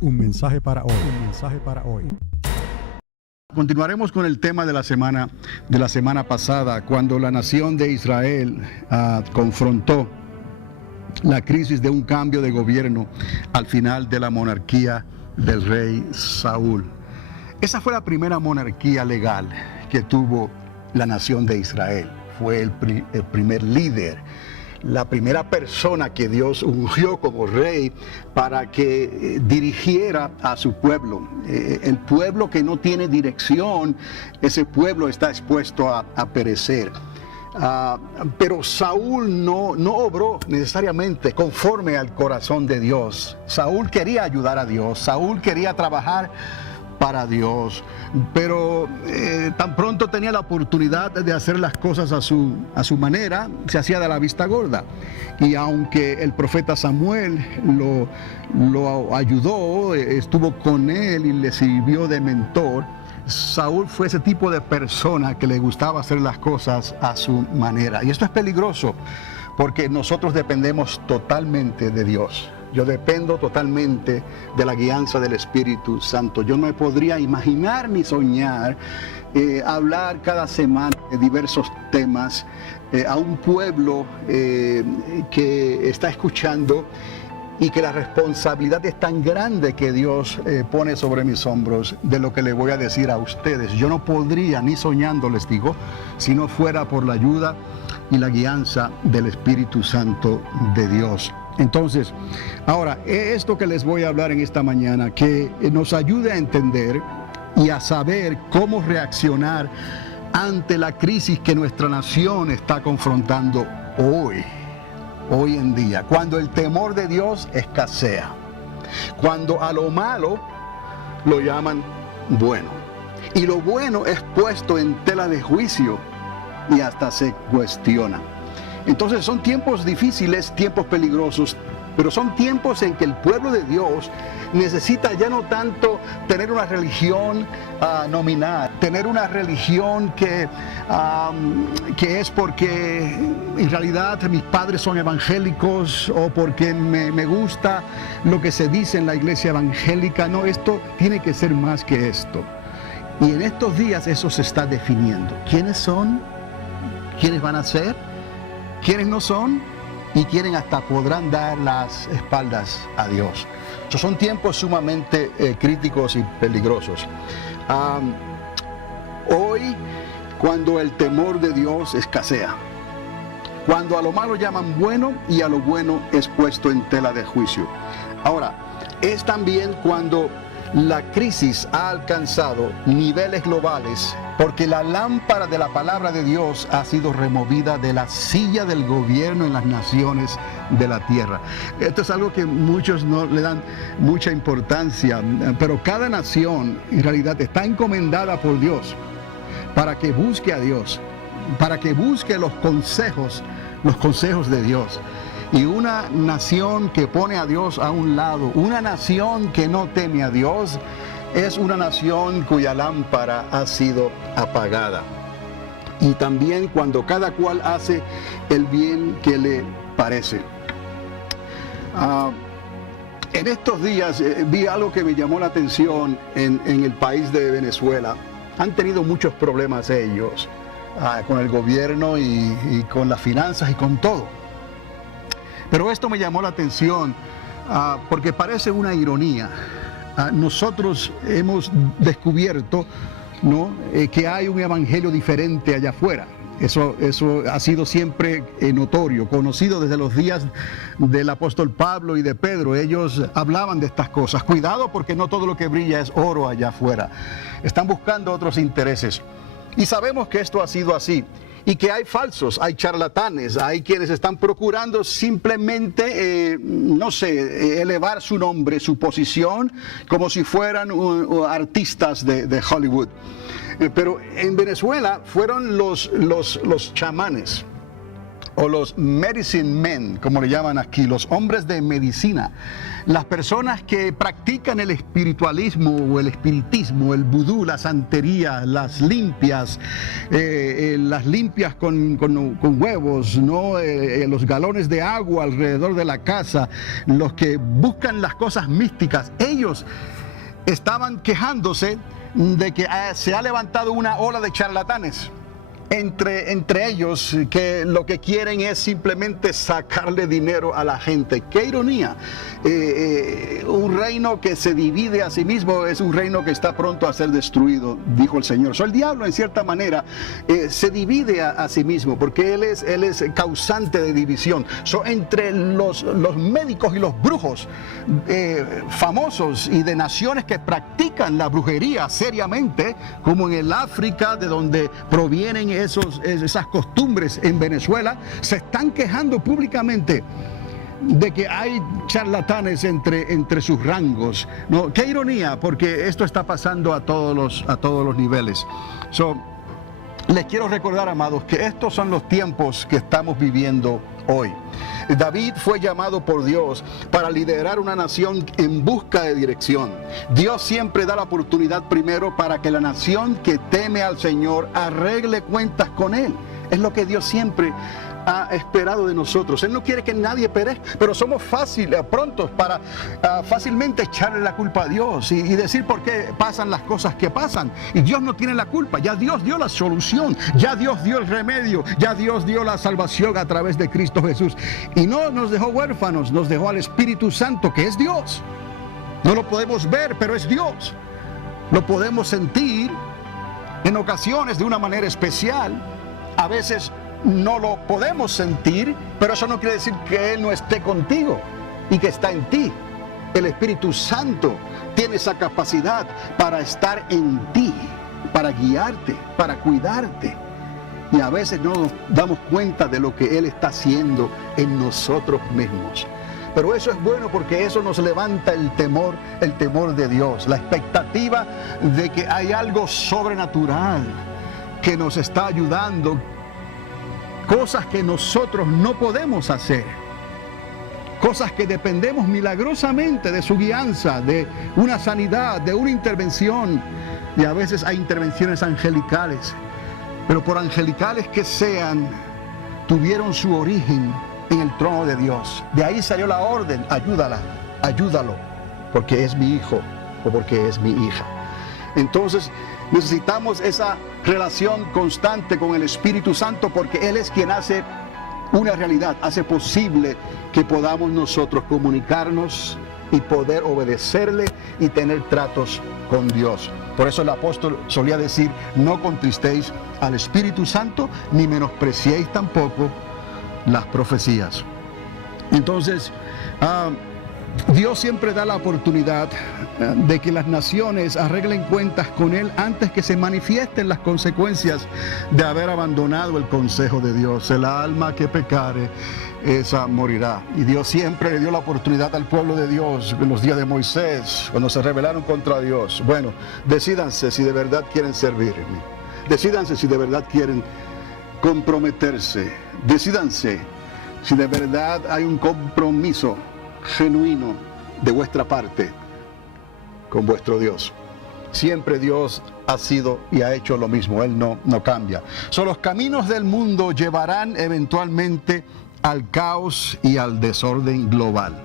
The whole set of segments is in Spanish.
Un mensaje para hoy. Un mensaje para hoy. Continuaremos con el tema de la semana pasada, cuando la nación de Israel confrontó la crisis de un cambio de gobierno al final de la monarquía del rey Saúl. Esa fue la primera monarquía legal que tuvo la nación de Israel. Fue el primer líder, la primera persona que Dios ungió como rey para que dirigiera a su pueblo. El pueblo que no tiene dirección, ese pueblo está expuesto a perecer. Pero Saúl no obró necesariamente conforme al corazón de Dios. Saúl quería ayudar a Dios, Saúl quería trabajar para Dios, pero tan pronto tenía la oportunidad de hacer las cosas a su manera, se hacía de la vista gorda. Y aunque el profeta Samuel lo ayudó, estuvo con él y le sirvió de mentor, Saúl fue ese tipo de persona que le gustaba hacer las cosas a su manera. Y esto es peligroso, porque nosotros dependemos totalmente de Dios. Yo dependo totalmente de la guianza del Espíritu Santo. Yo no me podría imaginar ni soñar hablar cada semana de diversos temas a un pueblo que está escuchando, y que la responsabilidad es tan grande que Dios pone sobre mis hombros de lo que le voy a decir a ustedes. Yo no podría, ni soñando les digo, si no fuera por la ayuda y la guianza del Espíritu Santo de Dios. Entonces, ahora, esto que les voy a hablar en esta mañana, que nos ayude a entender y a saber cómo reaccionar ante la crisis que nuestra nación está confrontando hoy en día, cuando el temor de Dios escasea, cuando a lo malo lo llaman bueno, y lo bueno es puesto en tela de juicio y hasta se cuestiona. Entonces son tiempos difíciles, tiempos peligrosos, pero son tiempos en que el pueblo de Dios necesita ya no tanto tener una religión nominal, tener una religión que es porque en realidad mis padres son evangélicos o porque me gusta lo que se dice en la iglesia evangélica. No, esto tiene que ser más que esto. Y en estos días eso se está definiendo. ¿Quiénes son? ¿Quiénes van a ser? ¿Quiénes no son? Y quieren hasta podrán dar las espaldas a Dios. Estos son tiempos sumamente críticos y peligrosos. Hoy, cuando el temor de Dios escasea, cuando a lo malo llaman bueno y a lo bueno es puesto en tela de juicio. Ahora, es también cuando la crisis ha alcanzado niveles globales, porque la lámpara de la palabra de Dios ha sido removida de la silla del gobierno en las naciones de la tierra. Esto es algo que muchos no le dan mucha importancia, pero cada nación en realidad está encomendada por Dios para que busque a Dios, para que busque los consejos de Dios. Y una nación que pone a Dios a un lado, una nación que no teme a Dios, es una nación cuya lámpara ha sido apagada. Y también cuando cada cual hace el bien que le parece. En estos días vi algo que me llamó la atención en el país de Venezuela. Han tenido muchos problemas ellos con el gobierno y con las finanzas y con todo. Pero esto me llamó la atención porque parece una ironía. Nosotros hemos descubierto, ¿no?, que hay un evangelio diferente allá afuera. Eso ha sido siempre notorio, conocido desde los días del apóstol Pablo y de Pedro. Ellos hablaban de estas cosas. Cuidado, porque no todo lo que brilla es oro allá afuera. Están buscando otros intereses. Y sabemos que esto ha sido así. Y que hay falsos, hay charlatanes, hay quienes están procurando simplemente, elevar su nombre, su posición, como si fueran artistas de Hollywood. Pero en Venezuela fueron los chamanes, o los medicine men, como le llaman aquí, los hombres de medicina, las personas que practican el espiritualismo o el espiritismo, el vudú, la santería, las limpias con huevos, ¿no? Los galones de agua alrededor de la casa, los que buscan las cosas místicas, ellos estaban quejándose de que se ha levantado una ola de charlatanes entre ellos, que lo que quieren es simplemente sacarle dinero a la gente. ¡Qué ironía! Un reino que se divide a sí mismo es un reino que está pronto a ser destruido, dijo el Señor. El diablo, en cierta manera, se divide a sí mismo, porque él es causante de división. Entre los médicos y los brujos famosos y de naciones que practican la brujería seriamente, como en el África, de donde provienen esas costumbres, en Venezuela, se están quejando públicamente de que hay charlatanes entre sus rangos, ¿no? Qué ironía, porque esto está pasando a todos los niveles. Les quiero recordar, amados, que estos son los tiempos que estamos viviendo hoy. David fue llamado por Dios para liderar una nación en busca de dirección. Dios siempre da la oportunidad primero para que la nación que teme al Señor arregle cuentas con Él. Es lo que Dios siempre ha esperado de nosotros. Él no quiere que nadie perezca, pero somos prontos para fácilmente echarle la culpa a Dios y decir por qué pasan las cosas que pasan. Y Dios no tiene la culpa, ya Dios dio la solución, ya Dios dio el remedio, ya Dios dio la salvación a través de Cristo Jesús. Y no nos dejó huérfanos, nos dejó al Espíritu Santo, que es Dios. No lo podemos ver, pero es Dios. Lo podemos sentir en ocasiones de una manera especial. A veces no lo podemos sentir, pero eso no quiere decir que Él no esté contigo y que está en ti. El Espíritu Santo tiene esa capacidad para estar en ti, para guiarte, para cuidarte. Y a veces no nos damos cuenta de lo que Él está haciendo en nosotros mismos. Pero eso es bueno, porque eso nos levanta el temor de Dios, la expectativa de que hay algo sobrenatural que nos está ayudando, cosas que nosotros no podemos hacer, cosas que dependemos milagrosamente de su guianza, de una sanidad, de una intervención. Y a veces hay intervenciones angelicales, pero por angelicales que sean, tuvieron su origen en el trono de Dios. De ahí salió la orden: ayúdalo, porque es mi hijo o porque es mi hija. Entonces necesitamos esa relación constante con el Espíritu Santo, porque Él es quien hace una realidad, hace posible que podamos nosotros comunicarnos y poder obedecerle y tener tratos con Dios. Por eso el apóstol solía decir: no contristéis al Espíritu Santo, ni menospreciéis tampoco las profecías. Entonces, Dios siempre da la oportunidad de que las naciones arreglen cuentas con Él antes que se manifiesten las consecuencias de haber abandonado el consejo de Dios. El alma que pecare, esa morirá. Y Dios siempre le dio la oportunidad al pueblo de Dios en los días de Moisés, cuando se rebelaron contra Dios. Bueno, decídanse si de verdad quieren servirme. Decídanse si de verdad quieren comprometerse. Decídanse si de verdad hay un compromiso genuino de vuestra parte con vuestro Dios. Siempre Dios ha sido y ha hecho lo mismo. Él no cambia. Los caminos del mundo llevarán eventualmente al caos y al desorden global.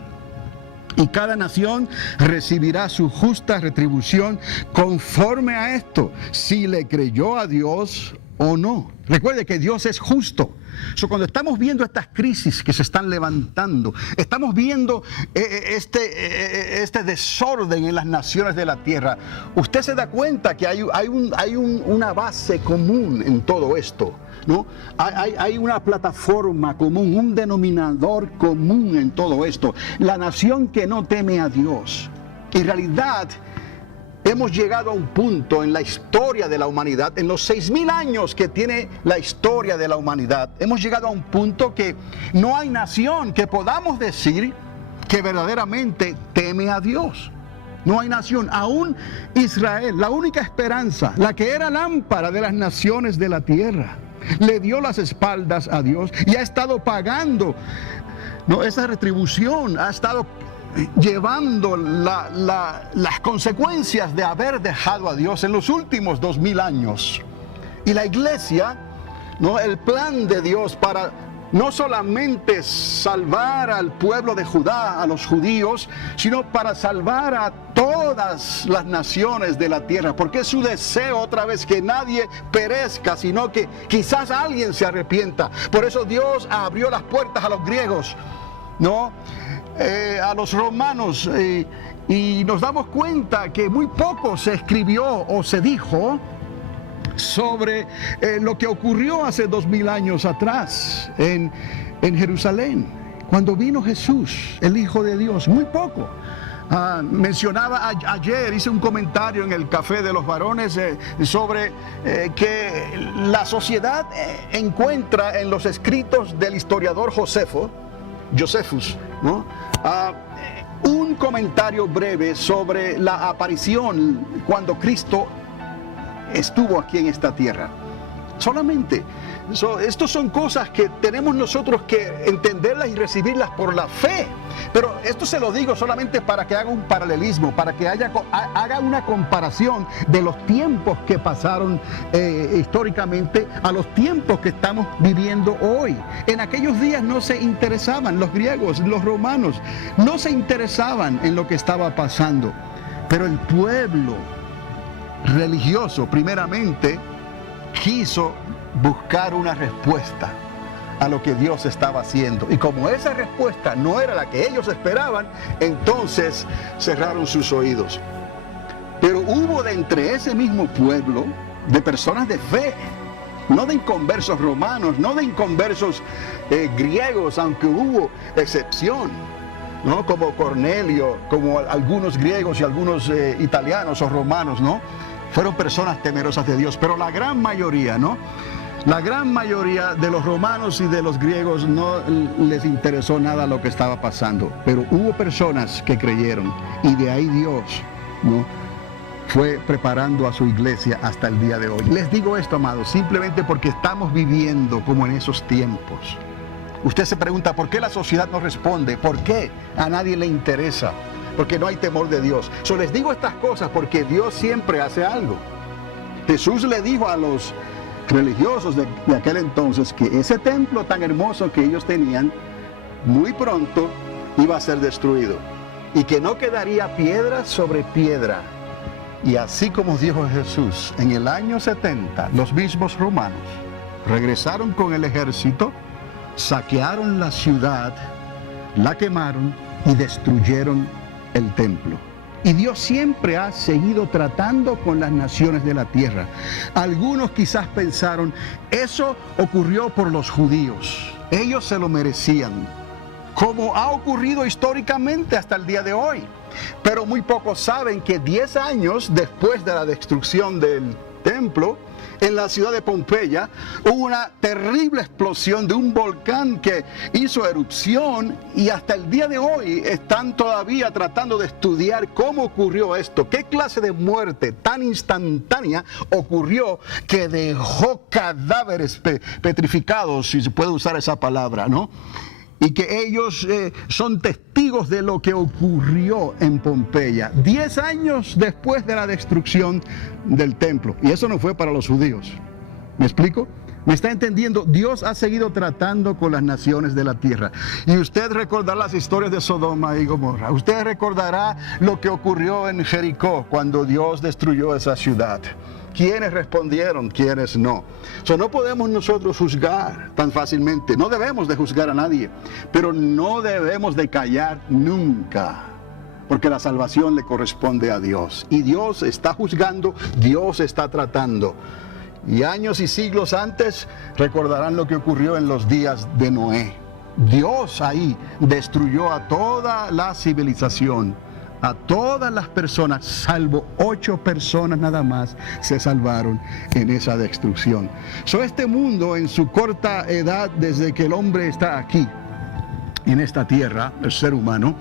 Y cada nación recibirá su justa retribución conforme a esto, si le creyó a Dios o no. Recuerde que Dios es justo. Cuando estamos viendo estas crisis que se están levantando, estamos viendo este desorden en las naciones de la tierra, usted se da cuenta que hay una base común en todo esto, ¿no? Hay una plataforma común, un denominador común en todo esto: la nación que no teme a Dios. En realidad, hemos llegado a un punto en la historia de la humanidad, en los 6,000 años que tiene la historia de la humanidad, hemos llegado a un punto que no hay nación que podamos decir que verdaderamente teme a Dios. No hay nación, aún Israel, la única esperanza, la que era lámpara de las naciones de la tierra, le dio las espaldas a Dios y ha estado pagando, ¿no?, esa retribución, ha estado llevando las consecuencias de haber dejado a Dios en los últimos 2000 años. Y la iglesia, ¿no?, el plan de Dios para no solamente salvar al pueblo de Judá, a los judíos, sino para salvar a todas las naciones de la tierra, porque es su deseo otra vez que nadie perezca, sino que quizás alguien se arrepienta. Por eso Dios abrió las puertas a los griegos, ¿no?, a los romanos, y nos damos cuenta que muy poco se escribió o se dijo sobre lo que ocurrió hace 2000 años atrás en Jerusalén, cuando vino Jesús, el Hijo de Dios. Muy poco. Mencionaba ayer, hice un comentario en el Café de los Varones sobre que la sociedad encuentra en los escritos del historiador Josephus, ¿no?, un comentario breve sobre la aparición cuando Cristo estuvo aquí en esta tierra. Solamente. Estas son cosas que tenemos nosotros que entenderlas y recibirlas por la fe. Pero esto se lo digo solamente para que haga un paralelismo, para que haga una comparación de los tiempos que pasaron históricamente a los tiempos que estamos viviendo hoy. En aquellos días no se interesaban los griegos, los romanos, no se interesaban en lo que estaba pasando. Pero el pueblo religioso, primeramente, quiso buscar una respuesta a lo que Dios estaba haciendo. Y como esa respuesta no era la que ellos esperaban, entonces cerraron sus oídos. Pero hubo de entre ese mismo pueblo de personas de fe, no de inconversos romanos, no de inconversos griegos, aunque hubo excepción, ¿no?, como Cornelio, como algunos griegos y algunos italianos o romanos, ¿no?, fueron personas temerosas de Dios. Pero la gran mayoría, ¿no?, la gran mayoría de los romanos y de los griegos no les interesó nada lo que estaba pasando. Pero hubo personas que creyeron, y de ahí Dios, ¿no?, fue preparando a su iglesia hasta el día de hoy. Les digo esto, amados, simplemente porque estamos viviendo como en esos tiempos. Usted se pregunta, ¿por qué la sociedad no responde? ¿Por qué a nadie le interesa? Porque no hay temor de Dios. Yo les digo estas cosas porque Dios siempre hace algo. Jesús le dijo a los religiosos de aquel entonces que ese templo tan hermoso que ellos tenían, muy pronto iba a ser destruido y que no quedaría piedra sobre piedra. Y así como dijo Jesús, en el año 70, los mismos romanos regresaron con el ejército, saquearon la ciudad, la quemaron y destruyeron el templo. Y Dios siempre ha seguido tratando con las naciones de la tierra. Algunos quizás pensaron, eso ocurrió por los judíos, ellos se lo merecían, como ha ocurrido históricamente hasta el día de hoy. Pero muy pocos saben que 10 años después de la destrucción del templo, en la ciudad de Pompeya, hubo una terrible explosión de un volcán que hizo erupción, y hasta el día de hoy están todavía tratando de estudiar cómo ocurrió esto, qué clase de muerte tan instantánea ocurrió que dejó cadáveres petrificados, si se puede usar esa palabra, ¿no? Y que ellos son testigos de lo que ocurrió en Pompeya 10 años después de la destrucción del templo. Y eso no fue para los judíos. ¿Me explico? ¿Me está entendiendo? Dios ha seguido tratando con las naciones de la tierra. Y usted recordará las historias de Sodoma y Gomorra. Usted recordará lo que ocurrió en Jericó cuando Dios destruyó esa ciudad. ¿Quiénes respondieron? ¿Quiénes no? No podemos nosotros juzgar tan fácilmente. No debemos de juzgar a nadie, pero no debemos de callar nunca, porque la salvación le corresponde a Dios. Y Dios está juzgando, Dios está tratando. Y años y siglos antes recordarán lo que ocurrió en los días de Noé. Dios ahí destruyó a toda la civilización, a todas las personas, salvo 8 personas nada más se salvaron en esa destrucción. Este mundo, en su corta edad desde que el hombre está aquí, en esta tierra, el ser humano,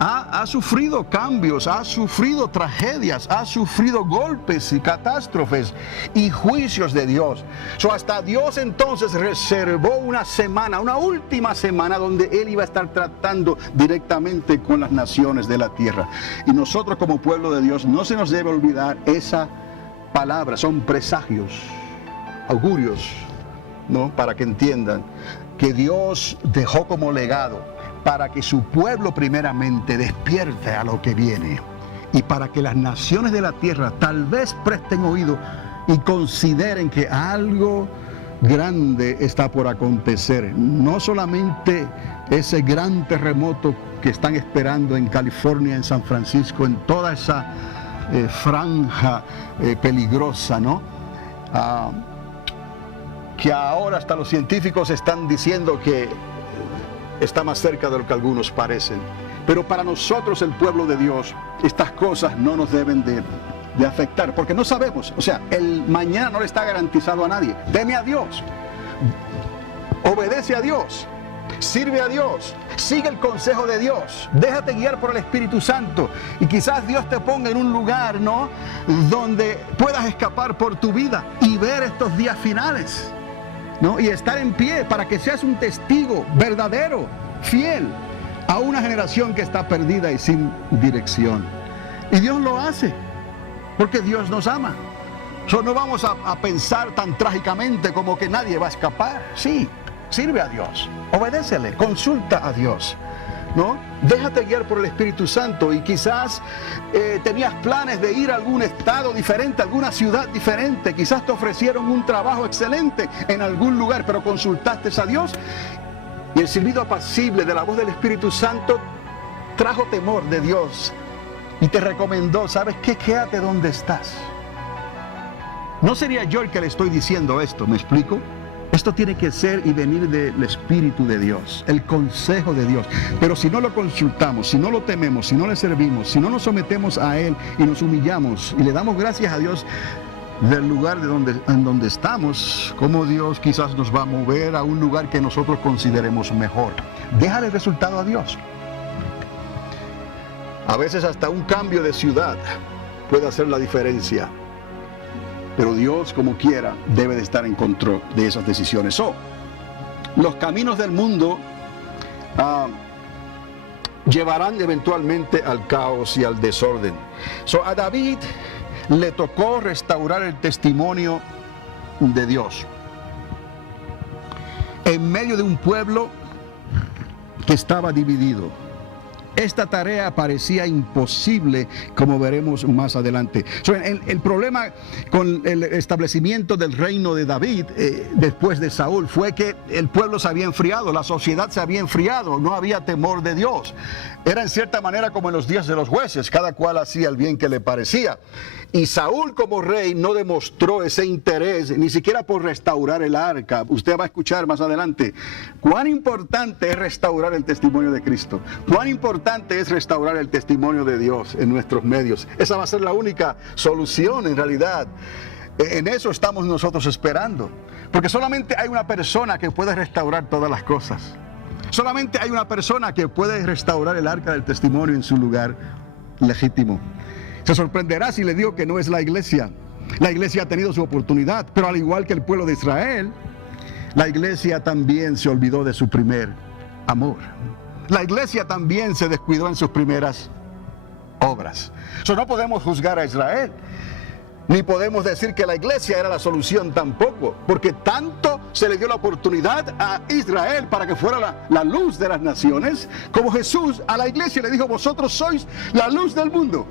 ha sufrido cambios, ha sufrido tragedias, ha sufrido golpes y catástrofes y juicios de Dios. Hasta Dios entonces reservó una semana, una última semana, donde Él iba a estar tratando directamente con las naciones de la tierra. Y nosotros como pueblo de Dios no se nos debe olvidar esa palabra, son presagios, augurios, ¿no? Para que entiendan que Dios dejó como legado para que su pueblo primeramente despierte a lo que viene y para que las naciones de la tierra tal vez presten oído y consideren que algo grande está por acontecer. No solamente ese gran terremoto que están esperando en California, en San Francisco, en toda esa franja peligrosa, ¿no? Que ahora hasta los científicos están diciendo que está más cerca de lo que algunos parecen. Pero para nosotros, el pueblo de Dios, estas cosas no nos deben de afectar, porque no sabemos, o sea, el mañana no le está garantizado a nadie. Teme a Dios, obedece a Dios, sirve a Dios, sigue el consejo de Dios, déjate guiar por el Espíritu Santo y quizás Dios te ponga en un lugar, ¿no?, donde puedas escapar por tu vida y ver estos días finales, ¿no? Y estar en pie para que seas un testigo verdadero, fiel a una generación que está perdida y sin dirección. Y Dios lo hace porque Dios nos ama. No vamos a pensar tan trágicamente como que nadie va a escapar. Sí, sirve a Dios, obedécele, consulta a Dios, ¿no? Déjate guiar por el Espíritu Santo y quizás tenías planes de ir a algún estado diferente, a alguna ciudad diferente, quizás te ofrecieron un trabajo excelente en algún lugar, pero consultaste a Dios y el silbido apacible de la voz del Espíritu Santo trajo temor de Dios y te recomendó, ¿sabes qué? Quédate donde estás. No sería yo el que le estoy diciendo esto, ¿me explico? Esto tiene que ser y venir del Espíritu de Dios, el consejo de Dios. Pero si no lo consultamos, si no lo tememos, si no le servimos, si no nos sometemos a Él y nos humillamos y le damos gracias a Dios del lugar en donde estamos, como Dios quizás nos va a mover a un lugar que nosotros consideremos mejor. Déjale el resultado a Dios. A veces hasta un cambio de ciudad puede hacer la diferencia. Pero Dios, como quiera, debe de estar en control de esas decisiones. Los caminos del mundo llevarán eventualmente al caos y al desorden. A David le tocó restaurar el testimonio de Dios en medio de un pueblo que estaba dividido. Esta tarea parecía imposible, como veremos más adelante. El problema con el establecimiento del reino de David después de Saúl fue que el pueblo se había enfriado, la sociedad se había enfriado, no había temor de Dios. Era en cierta manera como en los días de los jueces, cada cual hacía el bien que le parecía. Y Saúl como rey no demostró ese interés ni siquiera por restaurar el arca. Usted va a escuchar más adelante cuán importante es restaurar el testimonio de Cristo, cuán importante es restaurar el testimonio de Dios en nuestros medios. Esa va a ser la única solución en realidad. En eso estamos nosotros esperando, porque solamente hay una persona que puede restaurar todas las cosas. Solamente hay una persona que puede restaurar el arca del testimonio en su lugar legítimo. Se sorprenderá si le digo que no es la iglesia. La iglesia ha tenido su oportunidad, pero al igual que el pueblo de Israel, la iglesia también se olvidó de su primer amor. La iglesia también se descuidó en sus primeras obras. No podemos juzgar a Israel, ni podemos decir que la iglesia era la solución tampoco, porque tanto se le dio la oportunidad a Israel para que fuera la luz de las naciones, como Jesús a la iglesia le dijo: vosotros sois la luz del mundo.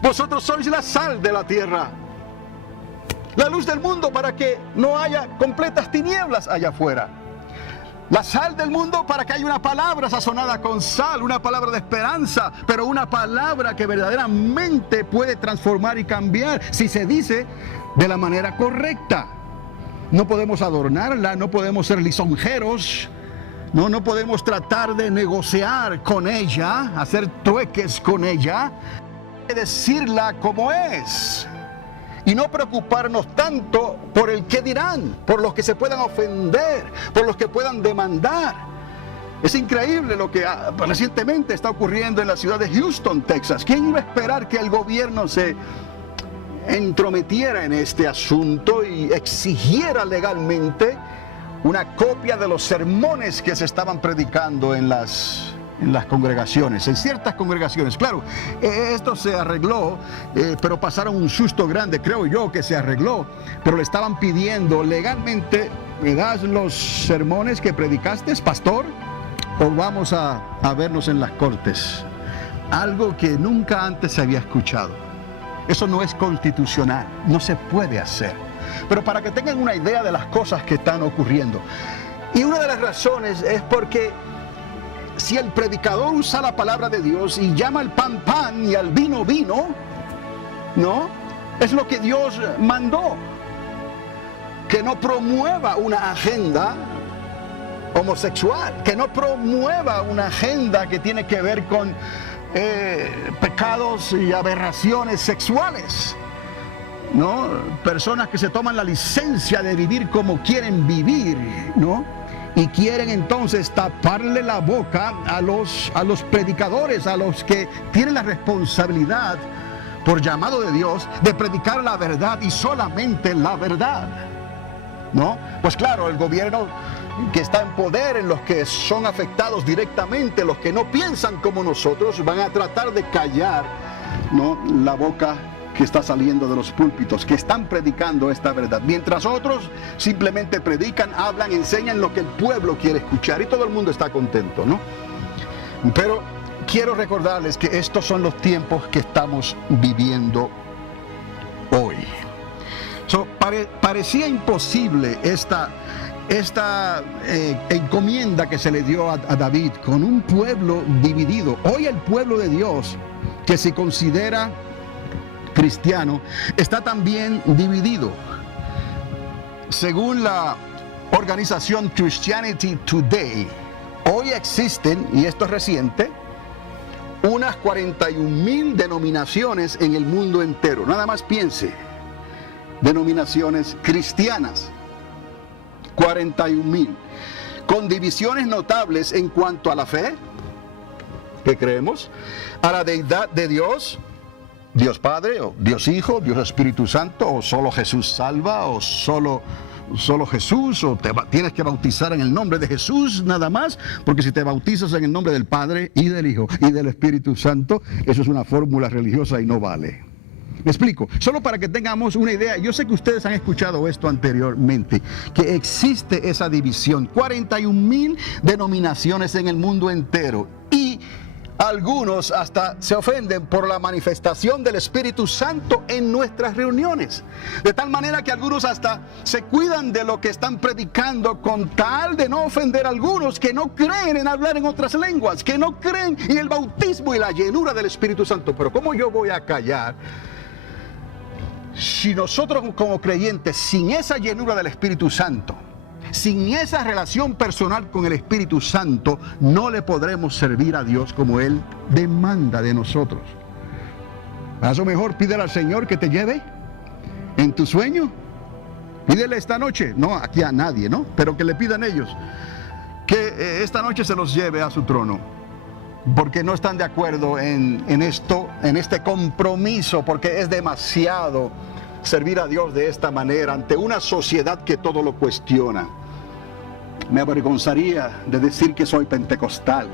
Vosotros sois la sal de la tierra, la luz del mundo, para que no haya completas tinieblas allá afuera. La sal del mundo para que haya una palabra sazonada con sal, una palabra de esperanza, pero una palabra que verdaderamente puede transformar y cambiar si se dice de la manera correcta. No podemos adornarla, no podemos ser lisonjeros, no podemos tratar de negociar con ella, hacer trueques con ella. Decirla como es y no preocuparnos tanto por el qué dirán, por los que se puedan ofender, por los que puedan demandar. Es increíble lo que recientemente está ocurriendo en la ciudad de Houston, Texas. ¿Quién iba a esperar que el gobierno se entrometiera en este asunto y exigiera legalmente una copia de los sermones que se estaban predicando en las congregaciones, en ciertas congregaciones? Claro, esto se arregló, pero pasaron un susto grande, creo yo que se arregló, pero le estaban pidiendo legalmente: ¿me das los sermones que predicaste, pastor? O vamos a vernos en las cortes. Algo que nunca antes se había escuchado. Eso no es constitucional, no se puede hacer. Pero para que tengan una idea de las cosas que están ocurriendo, y una de las razones es porque si el predicador usa la palabra de Dios y llama al pan pan y al vino vino, ¿no? Es lo que Dios mandó. Que no promueva una agenda homosexual, que no promueva una agenda que tiene que ver con pecados y aberraciones sexuales, ¿no? Personas que se toman la licencia de vivir como quieren vivir, ¿no? Y quieren entonces taparle la boca a los predicadores, a los que tienen la responsabilidad, por llamado de Dios, de predicar la verdad y solamente la verdad, ¿no? Pues claro, el gobierno que está en poder, en los que son afectados directamente, los que no piensan como nosotros, van a tratar de callar, ¿no?, la boca que está saliendo de los púlpitos, que están predicando esta verdad, mientras otros simplemente predican, hablan, enseñan lo que el pueblo quiere escuchar y todo el mundo está contento, ¿no? Pero quiero recordarles que estos son los tiempos que estamos viviendo hoy. Parecía imposible esta encomienda que se le dio a David con un pueblo dividido. Hoy el pueblo de Dios, que se considera cristiano, está también dividido. Según la organización Christianity Today, hoy existen, y esto es reciente, unas 41,000 denominaciones en el mundo entero. Nada más piense, denominaciones cristianas, 41,000, con divisiones notables en cuanto a la fe, que creemos, a la deidad de Dios, Dios Padre, o Dios Hijo, Dios Espíritu Santo, o solo Jesús salva, o solo Jesús, o tienes que bautizar en el nombre de Jesús nada más, porque si te bautizas en el nombre del Padre y del Hijo y del Espíritu Santo, eso es una fórmula religiosa y no vale. Me explico, solo para que tengamos una idea. Yo sé que ustedes han escuchado esto anteriormente, que existe esa división, 41,000 denominaciones en el mundo entero, y algunos hasta se ofenden por la manifestación del Espíritu Santo en nuestras reuniones, de tal manera que algunos hasta se cuidan de lo que están predicando con tal de no ofender a algunos que no creen en hablar en otras lenguas, que no creen en el bautismo y la llenura del Espíritu Santo. Pero ¿cómo yo voy a callar si nosotros como creyentes, sin esa llenura del Espíritu Santo, sin esa relación personal con el Espíritu Santo, no le podremos servir a Dios como Él demanda de nosotros? ¿A eso mejor pídele al Señor que te lleve en tu sueño? Pídele esta noche, no aquí a nadie, ¿no? Pero que le pidan ellos que esta noche se los lleve a su trono, porque no están de acuerdo en esto, en este compromiso, porque es demasiado servir a Dios de esta manera ante una sociedad que todo lo cuestiona. Me avergonzaría de decir que soy pentecostal.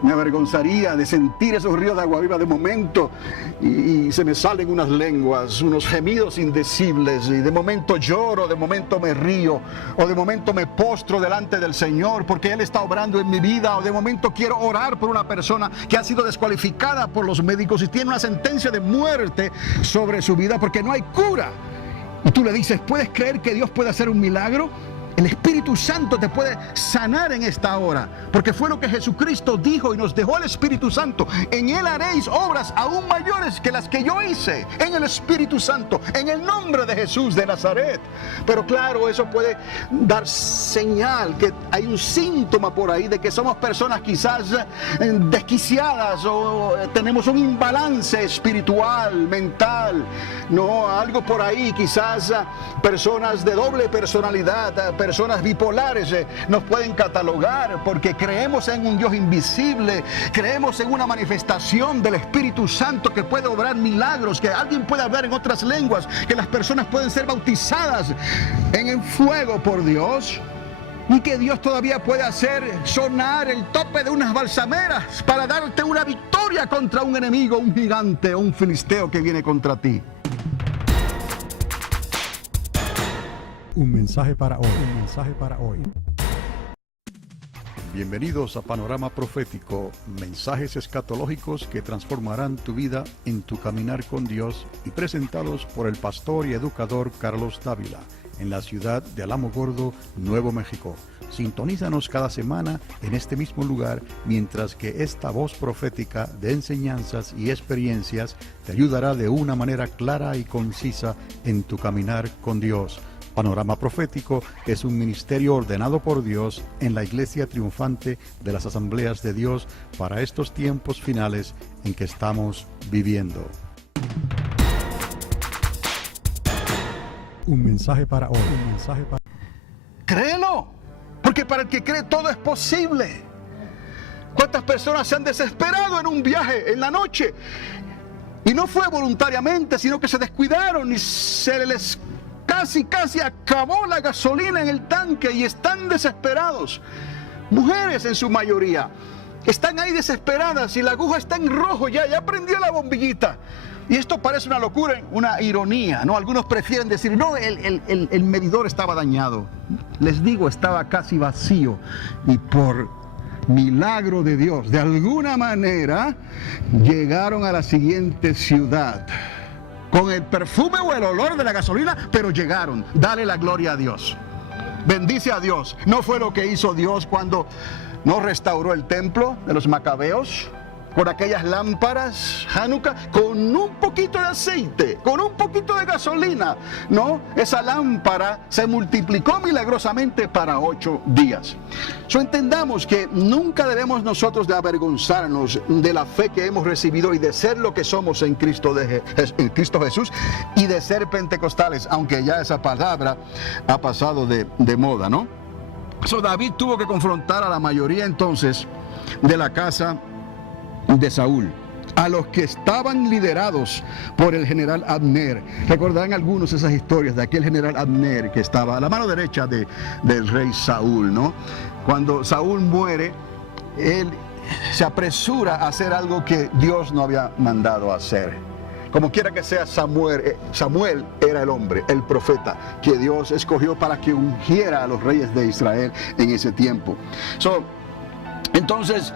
Me avergonzaría de sentir esos ríos de agua viva de momento y se me salen unas lenguas, unos gemidos indecibles, y de momento lloro, de momento me río, o de momento me postro delante del Señor porque Él está obrando en mi vida, o de momento quiero orar por una persona que ha sido descualificada por los médicos y tiene una sentencia de muerte sobre su vida porque no hay cura. Y tú le dices, ¿puedes creer que Dios puede hacer un milagro? El Espíritu Santo te puede sanar en esta hora, porque fue lo que Jesucristo dijo y nos dejó el Espíritu Santo. En Él haréis obras aún mayores que las que yo hice, en el Espíritu Santo, en el nombre de Jesús de Nazaret. Pero claro, eso puede dar señal que hay un síntoma por ahí de que somos personas quizás desquiciadas, o tenemos un imbalance espiritual, mental, no, algo por ahí, quizás personas de doble personalidad, personas bipolares nos pueden catalogar porque creemos en un Dios invisible, creemos en una manifestación del Espíritu Santo que puede obrar milagros, que alguien puede hablar en otras lenguas, que las personas pueden ser bautizadas en el fuego por Dios. Y que Dios todavía puede hacer sonar el tope de unas balsameras para darte una victoria contra un enemigo, un gigante o un filisteo que viene contra ti. Un mensaje para hoy. Un mensaje para hoy. Bienvenidos a Panorama Profético, mensajes escatológicos que transformarán tu vida en tu caminar con Dios y presentados por el pastor y educador Carlos Dávila, en la ciudad de Alamogordo, Nuevo México. Sintonízanos cada semana en este mismo lugar, mientras que esta voz profética de enseñanzas y experiencias te ayudará de una manera clara y concisa en tu caminar con Dios. Panorama Profético es un ministerio ordenado por Dios en la Iglesia Triunfante de las Asambleas de Dios para estos tiempos finales en que estamos viviendo. Un mensaje para hoy. Un mensaje para... Créelo, porque para el que cree todo es posible. ¿Cuántas personas se han desesperado en un viaje en la noche? Y no fue voluntariamente, sino que se descuidaron y se les casi acabó la gasolina en el tanque y están desesperados. Mujeres en su mayoría están ahí desesperadas y la aguja está en rojo, ya prendió la bombillita. Y esto parece una locura, una ironía, ¿no? Algunos prefieren decir, no, el medidor estaba dañado. Les digo, estaba casi vacío. Y por milagro de Dios, de alguna manera, llegaron a la siguiente ciudad. Con el perfume o el olor de la gasolina, pero llegaron. Dale la gloria a Dios. Bendice a Dios. ¿No fue lo que hizo Dios cuando no restauró el templo de los macabeos? Con aquellas lámparas Hanukkah, con un poquito de aceite, con un poquito de gasolina, ¿no? Esa lámpara se multiplicó milagrosamente para 8 días. Entendamos que nunca debemos nosotros de avergonzarnos de la fe que hemos recibido y de ser lo que somos en Cristo Jesús y de ser pentecostales, aunque ya esa palabra ha pasado de moda, ¿no? David tuvo que confrontar a la mayoría entonces de la casa de Saúl, a los que estaban liderados por el general Abner. Recordarán algunos esas historias de aquel general Abner que estaba a la mano derecha del rey Saúl, ¿no? Cuando Saúl muere, él se apresura a hacer algo que Dios no había mandado hacer. Como quiera que sea, Samuel era el hombre, el profeta que Dios escogió para que ungiera a los reyes de Israel en ese tiempo. Entonces,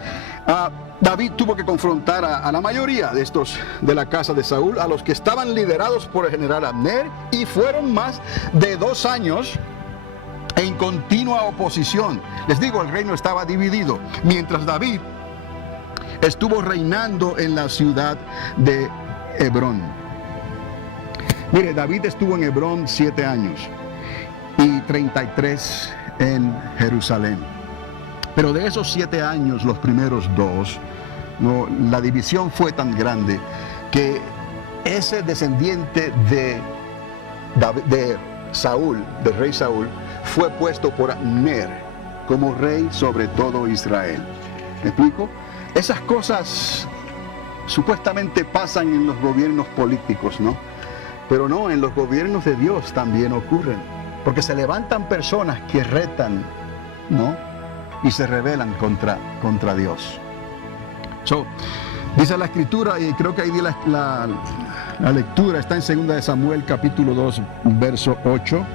David tuvo que confrontar a la mayoría de estos de la casa de Saúl, a los que estaban liderados por el general Abner, y fueron más de 2 años en continua oposición. Les digo, el reino estaba dividido, mientras David estuvo reinando en la ciudad de Hebrón. Mire, David estuvo en Hebrón 7 años y 33 en Jerusalén. Pero de esos 7 años, los primeros 2, la división fue tan grande que ese descendiente de Saúl, del rey Saúl, fue puesto por Abner como rey sobre todo Israel. ¿Me explico? Esas cosas supuestamente pasan en los gobiernos políticos, ¿no? Pero no, en los gobiernos de Dios también ocurren, porque se levantan personas que retan, ¿no? Y se rebelan contra Dios. Dice la escritura, y creo que ahí la lectura está en 2 de Samuel capítulo 2 verso 8.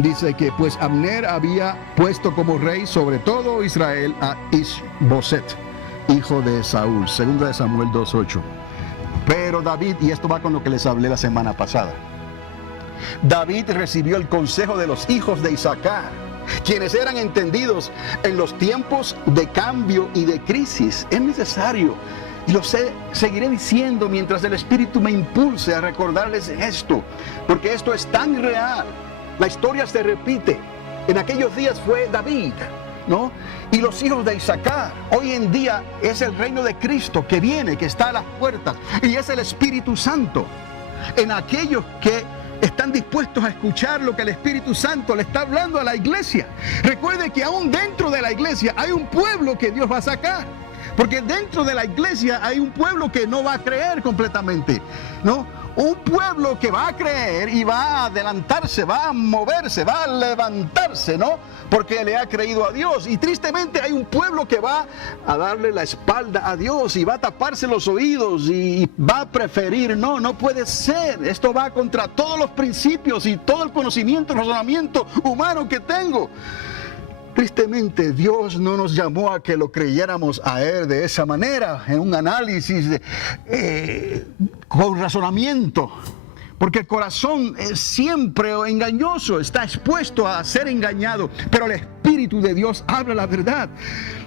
Dice que pues Abner había puesto como rey sobre todo Israel a Isboset, hijo de Saúl. 2 de Samuel 2:8. Pero David, y esto va con lo que les hablé la semana pasada, David recibió el consejo de los hijos de Isaacar, quienes eran entendidos en los tiempos de cambio y de crisis. Es necesario, y lo seguiré diciendo mientras el Espíritu me impulse a recordarles esto, porque esto es tan real. La historia se repite. En aquellos días fue David, ¿no? Y los hijos de Isaacar. Hoy en día es el reino de Cristo que viene, que está a las puertas, y es el Espíritu Santo en aquellos que están dispuestos a escuchar lo que el Espíritu Santo le está hablando a la iglesia. Recuerde que aún dentro de la iglesia hay un pueblo que Dios va a sacar. Porque dentro de la iglesia hay un pueblo que no va a creer completamente, ¿no? Un pueblo que va a creer y va a adelantarse, va a moverse, va a levantarse, ¿no? Porque le ha creído a Dios. Y tristemente hay un pueblo que va a darle la espalda a Dios y va a taparse los oídos y va a preferir, no puede ser. Esto va contra todos los principios y todo el conocimiento y razonamiento humano que tengo. Tristemente, Dios no nos llamó a que lo creyéramos a Él de esa manera, en un análisis con razonamiento, porque el corazón es siempre engañoso, está expuesto a ser engañado, pero el Espíritu de Dios habla la verdad.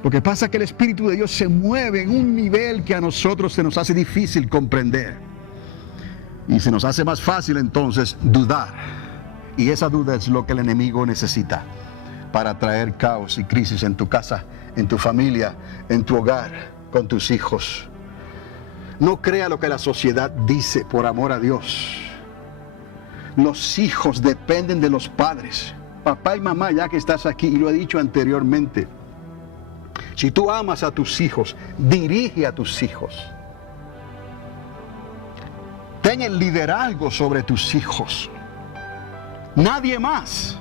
Lo que pasa es que el Espíritu de Dios se mueve en un nivel que a nosotros se nos hace difícil comprender, y se nos hace más fácil entonces dudar, y esa duda es lo que el enemigo necesita para traer caos y crisis en tu casa, en tu familia, en tu hogar, con tus hijos. No crea lo que la sociedad dice, por amor a Dios. Los hijos dependen de los padres. Papá y mamá, ya que estás aquí, y lo he dicho anteriormente, si tú amas a tus hijos, dirige a tus hijos. Ten el liderazgo sobre tus hijos. Nadie más.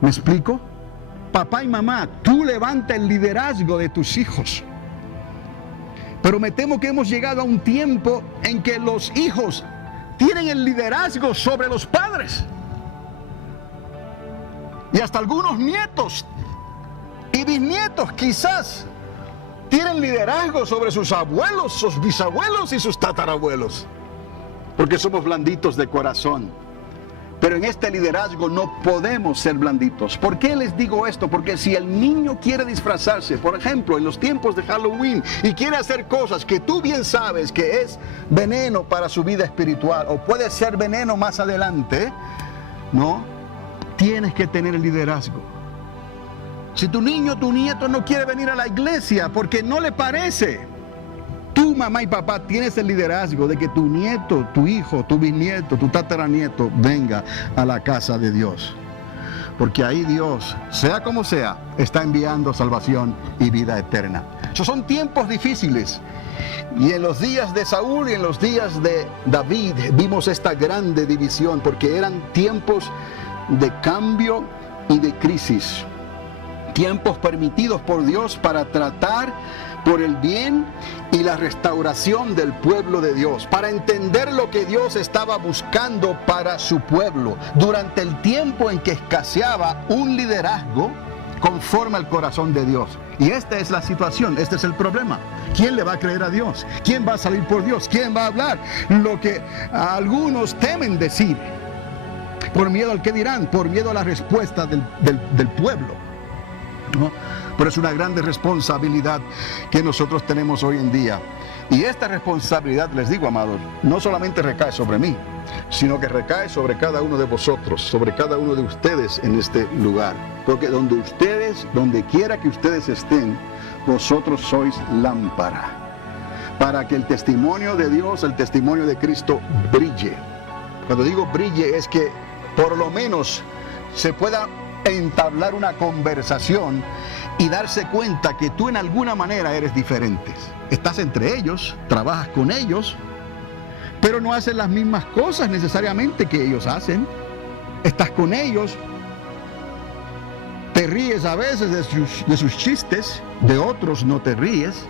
¿Me explico? Papá y mamá, tú levanta el liderazgo de tus hijos. Pero me temo que hemos llegado a un tiempo en que los hijos tienen el liderazgo sobre los padres. Y hasta algunos nietos y bisnietos quizás tienen liderazgo sobre sus abuelos, sus bisabuelos y sus tatarabuelos. Porque somos blanditos de corazón. Pero en este liderazgo no podemos ser blanditos. ¿Por qué les digo esto? Porque si el niño quiere disfrazarse, por ejemplo, en los tiempos de Halloween, y quiere hacer cosas que tú bien sabes que es veneno para su vida espiritual, o puede ser veneno más adelante, ¿no? Tienes que tener el liderazgo. Si tu niño, tu nieto no quiere venir a la iglesia porque no le parece, tú, mamá y papá, tienes el liderazgo de que tu nieto, tu hijo, tu bisnieto, tu tataranieto venga a la casa de Dios. Porque ahí Dios, sea como sea, está enviando salvación y vida eterna. Esos son tiempos difíciles. Y en los días de Saúl y en los días de David vimos esta grande división, porque eran tiempos de cambio y de crisis. Tiempos permitidos por Dios para tratar por el bien y la restauración del pueblo de Dios, para entender lo que Dios estaba buscando para su pueblo durante el tiempo en que escaseaba un liderazgo conforme al corazón de Dios. Y esta es la situación, este es el problema. ¿Quién le va a creer a Dios? ¿Quién va a salir por Dios? ¿Quién va a hablar lo que algunos temen decir? Por miedo al que dirán, por miedo a la respuesta del pueblo, ¿no? Pero es una grande responsabilidad que nosotros tenemos hoy en día. Y esta responsabilidad, les digo, amados, no solamente recae sobre mí, sino que recae sobre cada uno de vosotros, sobre cada uno de ustedes en este lugar. Porque donde quiera que ustedes estén, vosotros sois lámpara, para que el testimonio de Dios, el testimonio de Cristo brille. Cuando digo brille es que por lo menos se pueda entablar una conversación y darse cuenta que tú en alguna manera eres diferente. Estás entre ellos, trabajas con ellos, pero no haces las mismas cosas necesariamente que ellos hacen. Estás con ellos, te ríes a veces de sus chistes, de otros no te ríes.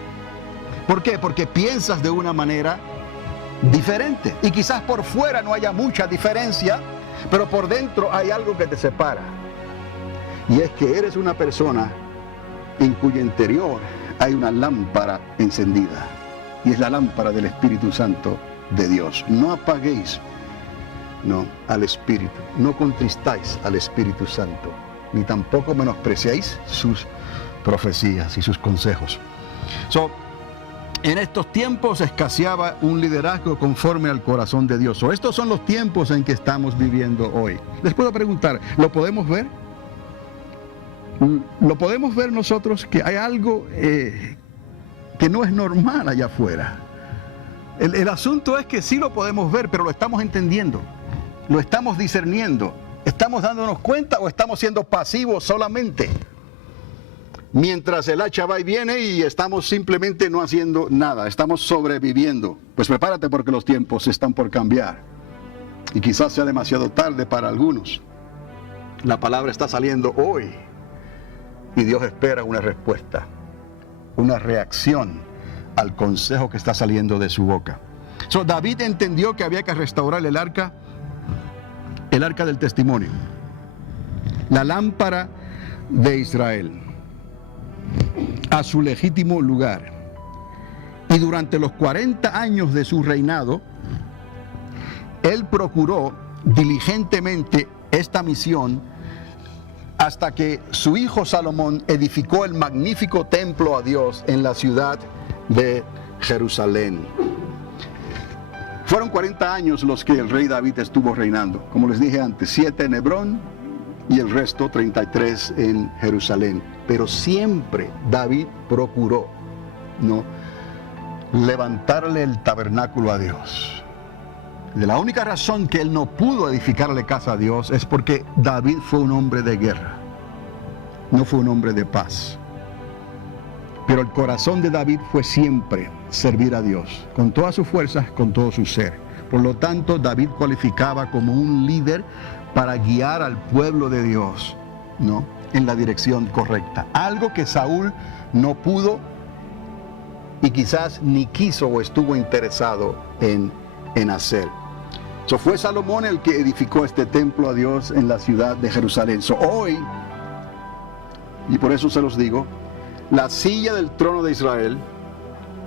¿Por qué? Porque piensas de una manera diferente. Y quizás por fuera no haya mucha diferencia, pero por dentro hay algo que te separa. Y es que eres una persona en cuyo interior hay una lámpara encendida. Y es la lámpara del Espíritu Santo de Dios. No apaguéis al Espíritu. No contristáis al Espíritu Santo. Ni tampoco menospreciéis sus profecías y sus consejos. En estos tiempos escaseaba un liderazgo conforme al corazón de Dios. Estos son los tiempos en que estamos viviendo hoy. Les puedo preguntar, ¿lo podemos ver? ¿Lo podemos ver nosotros que hay algo que no es normal allá afuera? El asunto es que sí lo podemos ver, pero lo estamos entendiendo, lo estamos discerniendo. ¿Estamos dándonos cuenta o estamos siendo pasivos solamente? Mientras el hacha va y viene y estamos simplemente no haciendo nada, estamos sobreviviendo. Pues prepárate porque los tiempos están por cambiar. Y quizás sea demasiado tarde para algunos. La palabra está saliendo hoy y Dios espera una respuesta, una reacción al consejo que está saliendo de su boca. David entendió que había que restaurar el arca del testimonio, la lámpara de Israel, a su legítimo lugar. Y durante los 40 años de su reinado, él procuró diligentemente esta misión hasta que su hijo Salomón edificó el magnífico templo a Dios en la ciudad de Jerusalén. Fueron 40 años los que el rey David estuvo reinando. Como les dije antes, 7 en Hebrón y el resto 33 en Jerusalén. Pero siempre David procuró, ¿no?, levantarle el tabernáculo a Dios. De la única razón que él no pudo edificarle casa a Dios es porque David fue un hombre de guerra, no fue un hombre de paz. Pero el corazón de David fue siempre servir a Dios, con todas sus fuerzas, con todo su ser. Por lo tanto, David cualificaba como un líder para guiar al pueblo de Dios, ¿no?, en la dirección correcta. Algo que Saúl no pudo y quizás ni quiso o estuvo interesado en hacer. Fue Salomón el que edificó este templo a Dios en la ciudad de Jerusalén. Hoy, y por eso se los digo, la silla del trono de Israel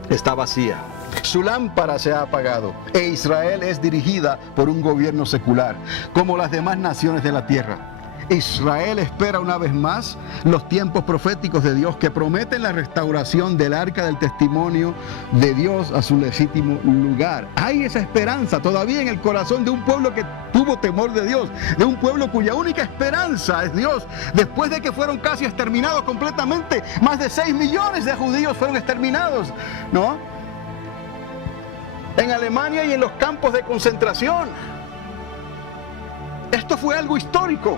está vacía. Su lámpara se ha apagado e Israel es dirigida por un gobierno secular, como las demás naciones de la tierra. Israel espera una vez más los tiempos proféticos de Dios que prometen la restauración del arca del testimonio de Dios a su legítimo lugar. Hay esa esperanza todavía en el corazón de un pueblo que tuvo temor de Dios, de un pueblo cuya única esperanza es Dios. Después de que fueron casi exterminados completamente, más de 6 millones de judíos fueron exterminados, ¿no?, en Alemania y en los campos de concentración. Esto fue algo histórico.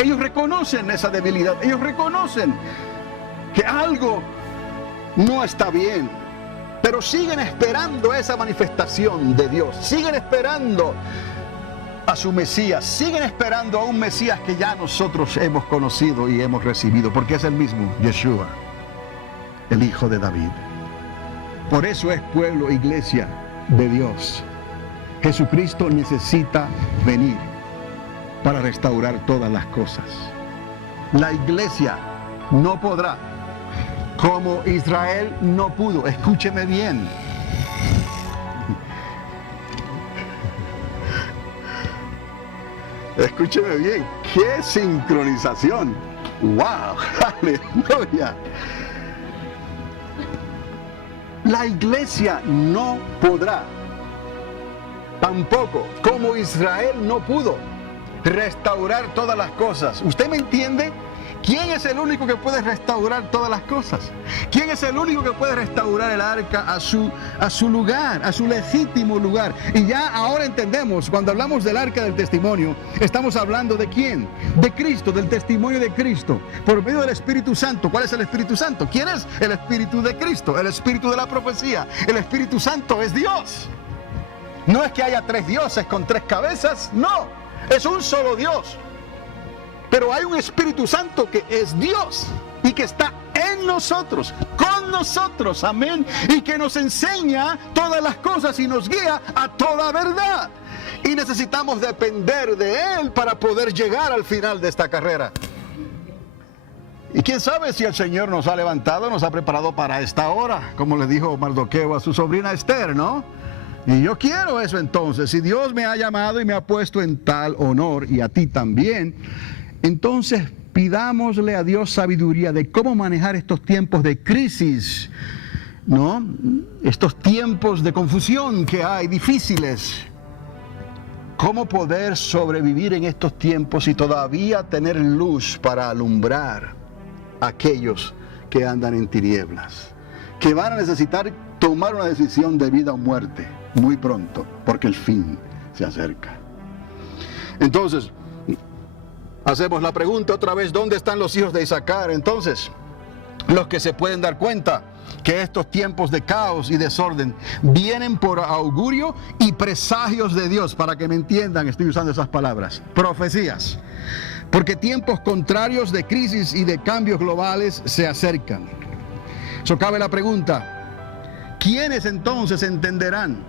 Ellos reconocen esa debilidad, ellos reconocen que algo no está bien, pero siguen esperando esa manifestación de Dios, siguen esperando a su Mesías, siguen esperando a un Mesías que ya nosotros hemos conocido y hemos recibido, porque es el mismo Yeshua, el Hijo de David. Por eso es pueblo, iglesia de Dios. Jesucristo necesita venir para restaurar todas las cosas. La iglesia no podrá, como Israel no pudo. Escúcheme bien. Escúcheme bien. ¡Qué sincronización! ¡Wow! ¡Aleluya! La iglesia no podrá, tampoco, como Israel no pudo, restaurar todas las cosas. ¿Usted me entiende? ¿Quién es el único que puede restaurar todas las cosas? ¿Quién es el único que puede restaurar el arca a su lugar, a su legítimo lugar? Y ya ahora entendemos, cuando hablamos del arca del testimonio, estamos hablando ¿de quién? De Cristo, del testimonio de Cristo, por medio del Espíritu Santo. ¿Cuál es el Espíritu Santo? ¿Quién es? El Espíritu de Cristo, el Espíritu de la profecía. El Espíritu Santo es Dios. No es que haya 3 dioses con 3 cabezas, no, es un solo Dios. Pero hay un Espíritu Santo que es Dios y que está en nosotros, con nosotros, amén, y que nos enseña todas las cosas y nos guía a toda verdad. Y necesitamos depender de Él para poder llegar al final de esta carrera. Y quién sabe si el Señor nos ha levantado, nos ha preparado para esta hora, como le dijo Mardoqueo a su sobrina Esther, ¿no? Y yo quiero eso entonces. Si Dios me ha llamado y me ha puesto en tal honor, y a ti también, entonces pidámosle a Dios sabiduría de cómo manejar estos tiempos de crisis, ¿no? Estos tiempos de confusión que hay, difíciles. ¿Cómo poder sobrevivir en estos tiempos y todavía tener luz para alumbrar a aquellos que andan en tinieblas? que van a necesitar tomar una decisión de vida o muerte muy pronto, porque el fin se acerca. Entonces, hacemos la pregunta otra vez, ¿dónde están los hijos de Isaacar? Entonces, los que se pueden dar cuenta que estos tiempos de caos y desorden vienen por augurio y presagios de Dios. Para que me entiendan, estoy usando esas palabras, profecías, porque tiempos contrarios de crisis y de cambios globales se acercan. Eso cabe la pregunta, ¿quiénes entonces entenderán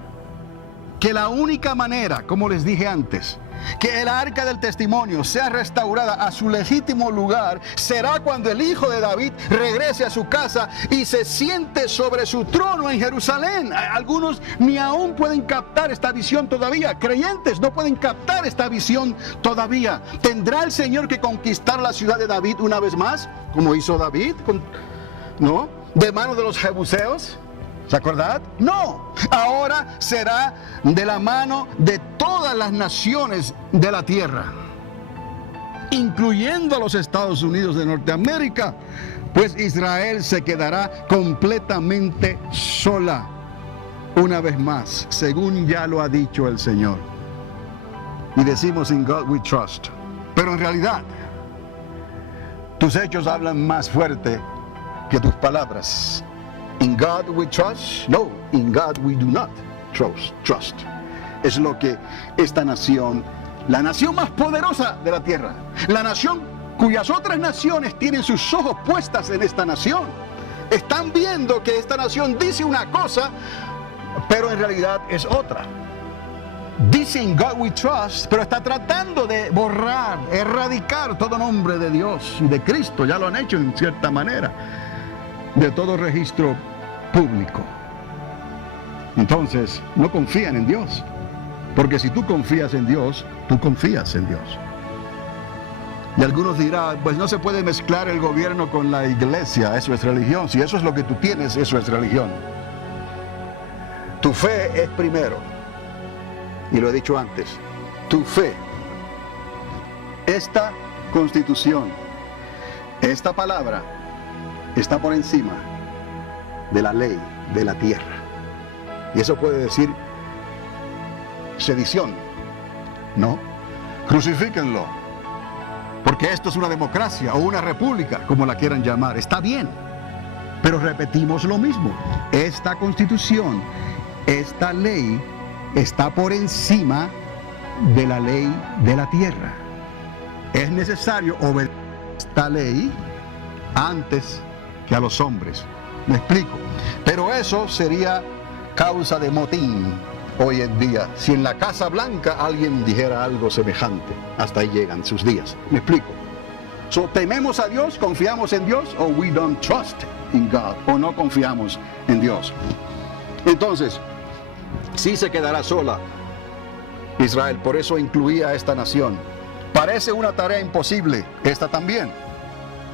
que la única manera, como les dije antes, que el arca del testimonio sea restaurada a su legítimo lugar será cuando el hijo de David regrese a su casa y se siente sobre su trono en Jerusalén? Algunos ni aún pueden captar esta visión todavía. Creyentes no pueden captar esta visión todavía. ¿Tendrá el Señor que conquistar la ciudad de David una vez más, como hizo David? ¿No? ¿De manos de los jebuseos? ¿Se acuerdan? No, ahora será de la mano de todas las naciones de la tierra, incluyendo a los Estados Unidos de Norteamérica, pues Israel se quedará completamente sola una vez más, según ya lo ha dicho el Señor. Y decimos, in God we trust, pero en realidad tus hechos hablan más fuerte que tus palabras. In God we trust, no, in God we do not trust. Es lo que esta nación, la nación más poderosa de la tierra, la nación cuyas otras naciones tienen sus ojos puestas en esta nación, están viendo que esta nación dice una cosa, pero en realidad es otra. Dice in God we trust, pero está tratando de borrar, erradicar todo nombre de Dios y de Cristo. Ya lo han hecho en cierta manera, de todo registro público. Entonces, no confían en Dios, porque si tú confías en Dios, tú confías en Dios. Y algunos dirán, pues no se puede mezclar el gobierno con la iglesia, eso es religión. Si eso es lo que tú tienes, eso es religión. Tu fe es primero, y lo he dicho antes, tu fe. Esta constitución, esta palabra, está por encima de la ley de la tierra. Y eso puede decir sedición, ¿no? Crucifíquenlo, porque esto es una democracia o una república, como la quieran llamar. Está bien, pero repetimos lo mismo. Esta constitución, esta ley, está por encima de la ley de la tierra. Es necesario obedecer esta ley antes que a los hombres. Me explico. Pero eso sería causa de motín hoy en día, si en la Casa Blanca alguien dijera algo semejante. Hasta ahí llegan sus días. Me explico. So, ¿tememos a Dios? ¿Confiamos en Dios? ¿O we don't trust in God? ¿O no confiamos en Dios? Entonces, sí se quedará sola Israel. Por eso incluía a esta nación. Parece una tarea imposible, esta también,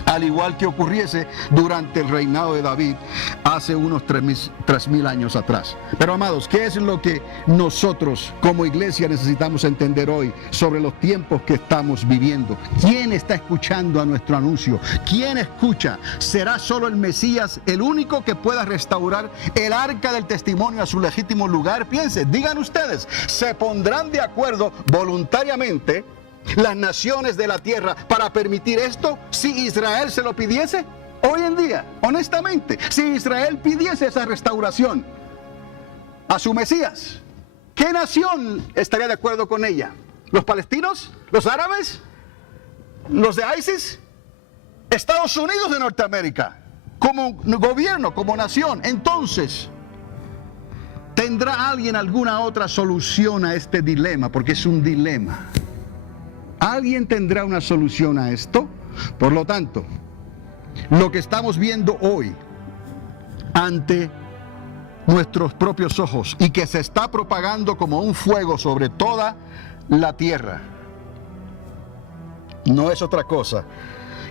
al igual que ocurriese durante el reinado de David hace unos 3.000 años atrás. Pero amados, ¿qué es lo que nosotros como iglesia necesitamos entender hoy sobre los tiempos que estamos viviendo? ¿Quién está escuchando a nuestro anuncio? ¿Quién escucha? ¿Será solo el Mesías el único que pueda restaurar el arca del testimonio a su legítimo lugar? Piensen, digan ustedes, ¿se pondrán de acuerdo voluntariamente las naciones de la tierra para permitir esto si Israel se lo pidiese? Hoy en día, honestamente, si Israel pidiese esa restauración a su Mesías, ¿qué nación estaría de acuerdo con ella? ¿Los palestinos? ¿Los árabes? ¿Los de ISIS? Estados Unidos de Norteamérica, como gobierno, como nación. Entonces, ¿tendrá alguien alguna otra solución a este dilema? Porque es un dilema. ¿Alguien tendrá una solución a esto? Por lo tanto, lo que estamos viendo hoy ante nuestros propios ojos y que se está propagando como un fuego sobre toda la tierra, no es otra cosa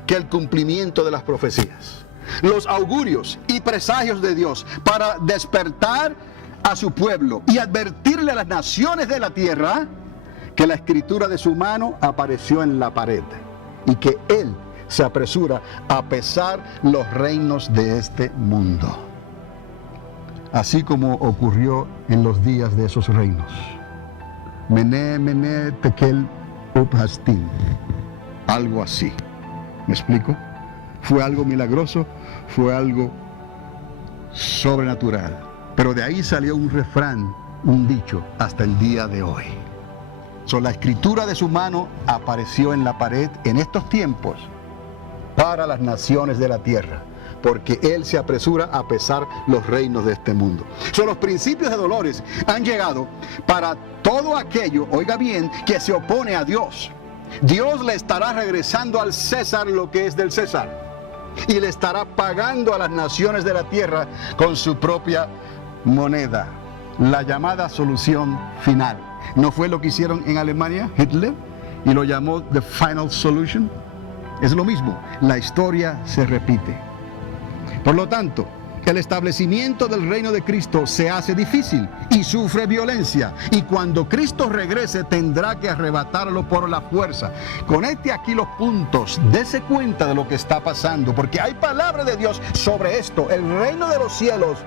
que el cumplimiento de las profecías, los augurios y presagios de Dios para despertar a su pueblo y advertirle a las naciones de la tierra que la escritura de su mano apareció en la pared y que Él se apresura a pesar los reinos de este mundo. así como ocurrió en los días de esos reinos. Mené, Mené, Tekel, Uphastim. Algo así. ¿Me explico? Fue algo milagroso, fue algo sobrenatural. Pero de ahí salió un refrán, un dicho, hasta el día de hoy. La escritura de su mano apareció en la pared en estos tiempos para las naciones de la tierra, porque Él se apresura a pesar los reinos de este mundo. Los principios de dolores han llegado para todo aquello, oiga bien, que se opone a Dios. Dios le estará regresando al César lo que es del César, y le estará pagando a las naciones de la tierra con su propia moneda. La llamada solución final. ¿No fue lo que hicieron en Alemania, Hitler? Y lo llamó The Final Solution. Es lo mismo, la historia se repite. Por lo tanto, el establecimiento del reino de Cristo se hace difícil y sufre violencia. Y cuando Cristo regrese tendrá que arrebatarlo por la fuerza. Conecte aquí los puntos, dése cuenta de lo que está pasando, porque hay palabra de Dios sobre esto. El reino de los cielos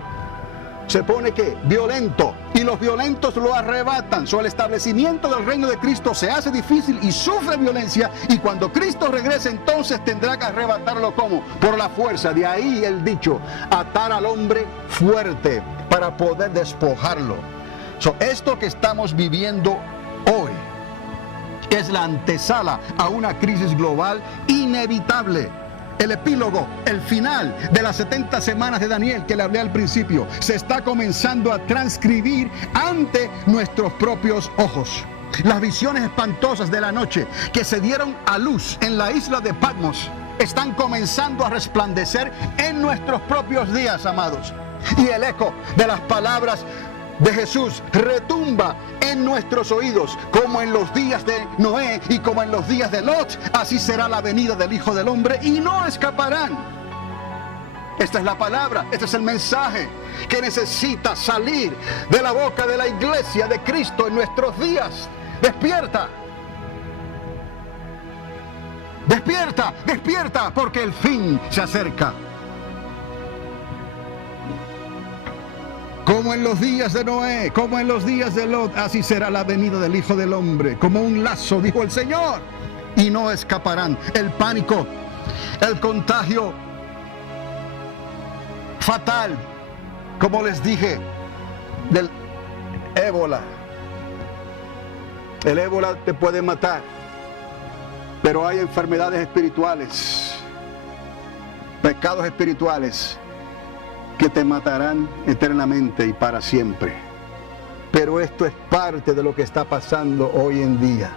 se pone ¿qué? Violento, y los violentos lo arrebatan. El establecimiento del reino de Cristo se hace difícil y sufre violencia, y cuando Cristo regrese entonces tendrá que arrebatarlo ¿cómo? Por la fuerza. De ahí el dicho, atar al hombre fuerte para poder despojarlo. Esto que estamos viviendo hoy es la antesala a una crisis global inevitable. El epílogo, el final de las 70 semanas de Daniel que le hablé al principio, se está comenzando a transcribir ante nuestros propios ojos. Las visiones espantosas de la noche que se dieron a luz en la isla de Patmos están comenzando a resplandecer en nuestros propios días, amados. Y el eco de las palabras de Jesús retumba en nuestros oídos, como en los días de Noé y como en los días de Lot. Así será la venida del Hijo del Hombre y no escaparán. Esta es la palabra, este es el mensaje que necesita salir de la boca de la iglesia de Cristo en nuestros días. Despierta, despierta, despierta, porque el fin se acerca. Como en los días de Noé, como en los días de Lot, así será la venida del Hijo del Hombre. Como un lazo, dijo el Señor, y no escaparán. El pánico, el contagio fatal, como les dije, del ébola. El ébola te puede matar, pero hay enfermedades espirituales, pecados espirituales, que te matarán eternamente y para siempre. Pero esto es parte de lo que está pasando hoy en día.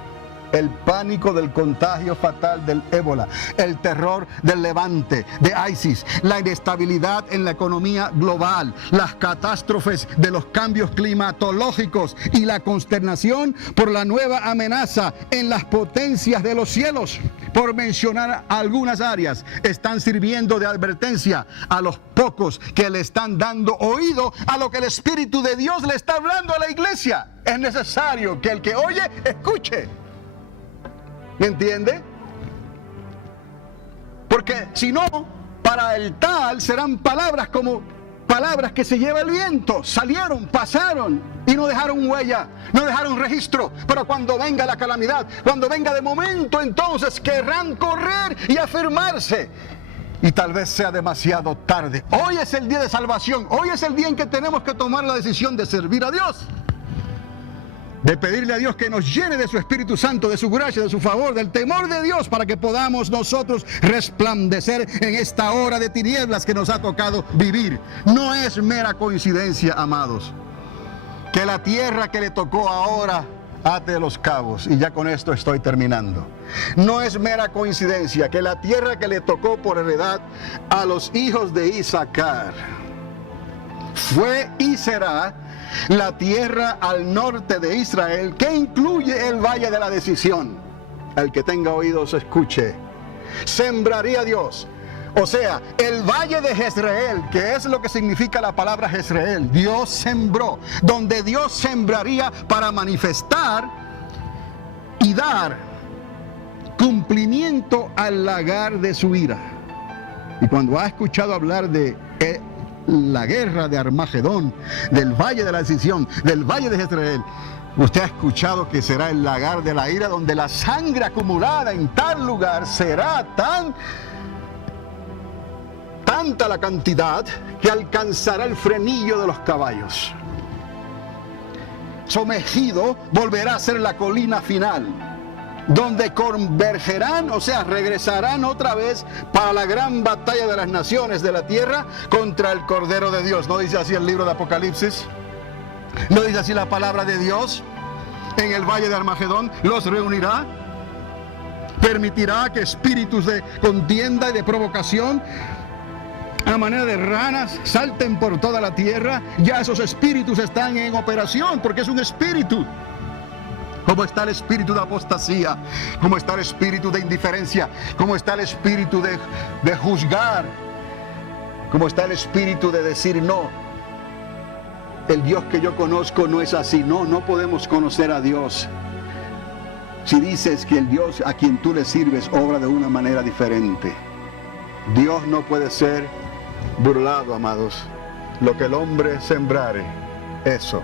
El pánico del contagio fatal del ébola, el terror del levante, de ISIS, la inestabilidad en la economía global, las catástrofes de los cambios climatológicos y la consternación por la nueva amenaza en las potencias de los cielos, por mencionar algunas áreas, están sirviendo de advertencia a los pocos que le están dando oído a lo que el Espíritu de Dios le está hablando a la iglesia. Es necesario que el que oye, escuche. ¿Me entiende? Porque si no, para el tal serán palabras como palabras que se lleva el viento. Salieron, pasaron y no dejaron huella, no dejaron registro. Pero cuando venga la calamidad, cuando venga de momento, entonces querrán correr y afirmarse. Y tal vez sea demasiado tarde. Hoy es el día de salvación. Hoy es el día en que tenemos que tomar la decisión de servir a Dios, de pedirle a Dios que nos llene de su Espíritu Santo, de su gracia, de su favor, del temor de Dios, para que podamos nosotros resplandecer en esta hora de tinieblas que nos ha tocado vivir. No es mera coincidencia, amados, que la tierra que le tocó ahora ate los cabos, y ya con esto estoy terminando. No es mera coincidencia que la tierra que le tocó por heredad a los hijos de Isaacar fue y será la tierra al norte de Israel, que incluye el valle de la decisión. El que tenga oídos escuche. Sembraría Dios, o sea, el valle de Jezreel, que es lo que significa la palabra Jezreel. Dios sembró, donde Dios sembraría para manifestar y dar cumplimiento al lagar de su ira. Y cuando ha escuchado hablar de la guerra de Armagedón, del valle de la decisión, del valle de Jezreel, usted ha escuchado que será el lagar de la ira, donde la sangre acumulada en tal lugar será tanta la cantidad que alcanzará el frenillo de los caballos. Sometido volverá a ser la colina final, donde convergerán, o sea, regresarán otra vez para la gran batalla de las naciones de la tierra contra el Cordero de Dios. ¿No dice así el libro de Apocalipsis? ¿No dice así la palabra de Dios? En el valle de Armagedón los reunirá, permitirá que espíritus de contienda y de provocación a manera de ranas salten por toda la tierra. Ya esos espíritus están en operación, porque es un espíritu. ¿Cómo está el espíritu de apostasía? ¿Cómo está el espíritu de indiferencia? ¿Cómo está el espíritu de juzgar? ¿Cómo está el espíritu de decir no? El Dios que yo conozco no es así. No podemos conocer a Dios si dices que el Dios a quien tú le sirves obra de una manera diferente. Dios no puede ser burlado, amados. Lo que el hombre sembrare, eso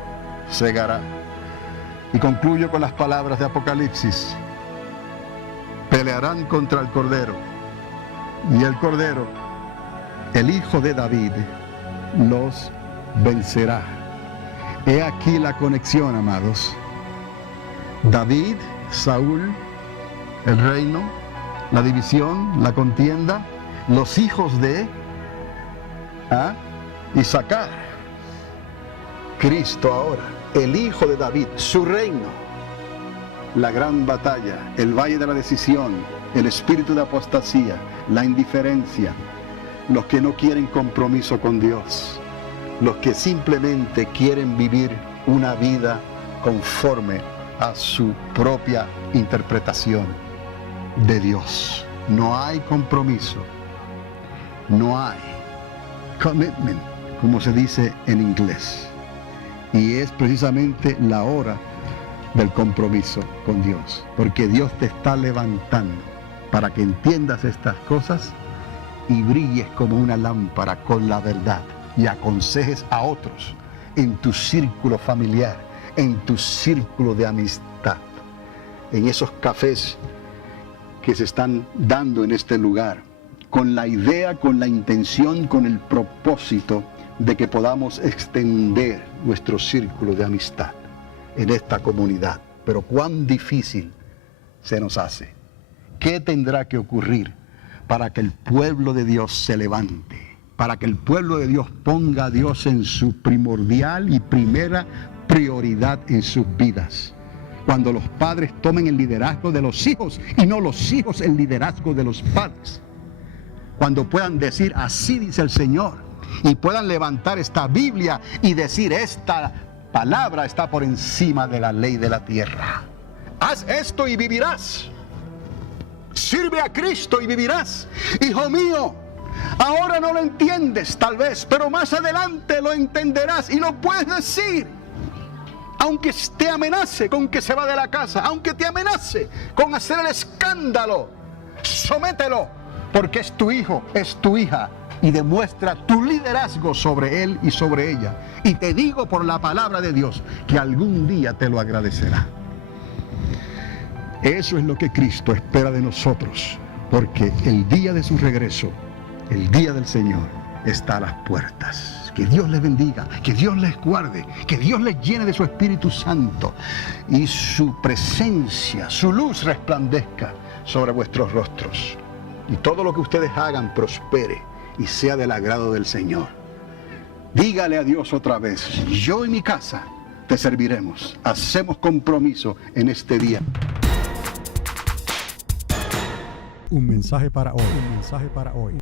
segará. Y concluyo con las palabras de Apocalipsis. Pelearán contra el Cordero, y el Cordero, el Hijo de David, los vencerá. He aquí la conexión, amados. David, Saúl, el reino, la división, la contienda, los hijos de Isaacar, Cristo ahora, el Hijo de David, su reino, la gran batalla, el valle de la decisión, el espíritu de apostasía, la indiferencia, los que no quieren compromiso con Dios, los que simplemente quieren vivir una vida conforme a su propia interpretación de Dios. No hay compromiso, no hay commitment, como se dice en inglés. Y es precisamente la hora del compromiso con Dios, porque Dios te está levantando para que entiendas estas cosas y brilles como una lámpara con la verdad y aconsejes a otros en tu círculo familiar, en tu círculo de amistad, en esos cafés que se están dando en este lugar, con la idea, con la intención, con el propósito de que podamos extender nuestro círculo de amistad en esta comunidad. Pero cuán difícil se nos hace. ¿Qué tendrá que ocurrir para que el pueblo de Dios se levante? Para que el pueblo de Dios ponga a Dios en su primordial y primera prioridad en sus vidas. Cuando los padres tomen el liderazgo de los hijos y no los hijos el liderazgo de los padres. Cuando puedan decir, así dice el Señor, y puedan levantar esta Biblia y decir, esta palabra está por encima de la ley de la tierra. Haz esto y vivirás. Sirve a Cristo y vivirás. Hijo mío, ahora no lo entiendes tal vez, pero más adelante lo entenderás y lo puedes decir. Aunque te amenace con que se va de la casa, aunque te amenace con hacer el escándalo, somételo, porque es tu hijo, es tu hija, y demuestra tu liderazgo sobre él y sobre ella. Y te digo por la palabra de Dios que algún día te lo agradecerá. Eso es lo que Cristo espera de nosotros, porque el día de su regreso, el día del Señor, está a las puertas. Que Dios les bendiga, que Dios les guarde, que Dios les llene de su Espíritu Santo y su presencia, su luz resplandezca sobre vuestros rostros. Y todo lo que ustedes hagan prospere y sea del agrado del Señor. Dígale a Dios otra vez, yo y mi casa te serviremos. Hacemos compromiso en este día. Un mensaje para hoy. Un mensaje para hoy.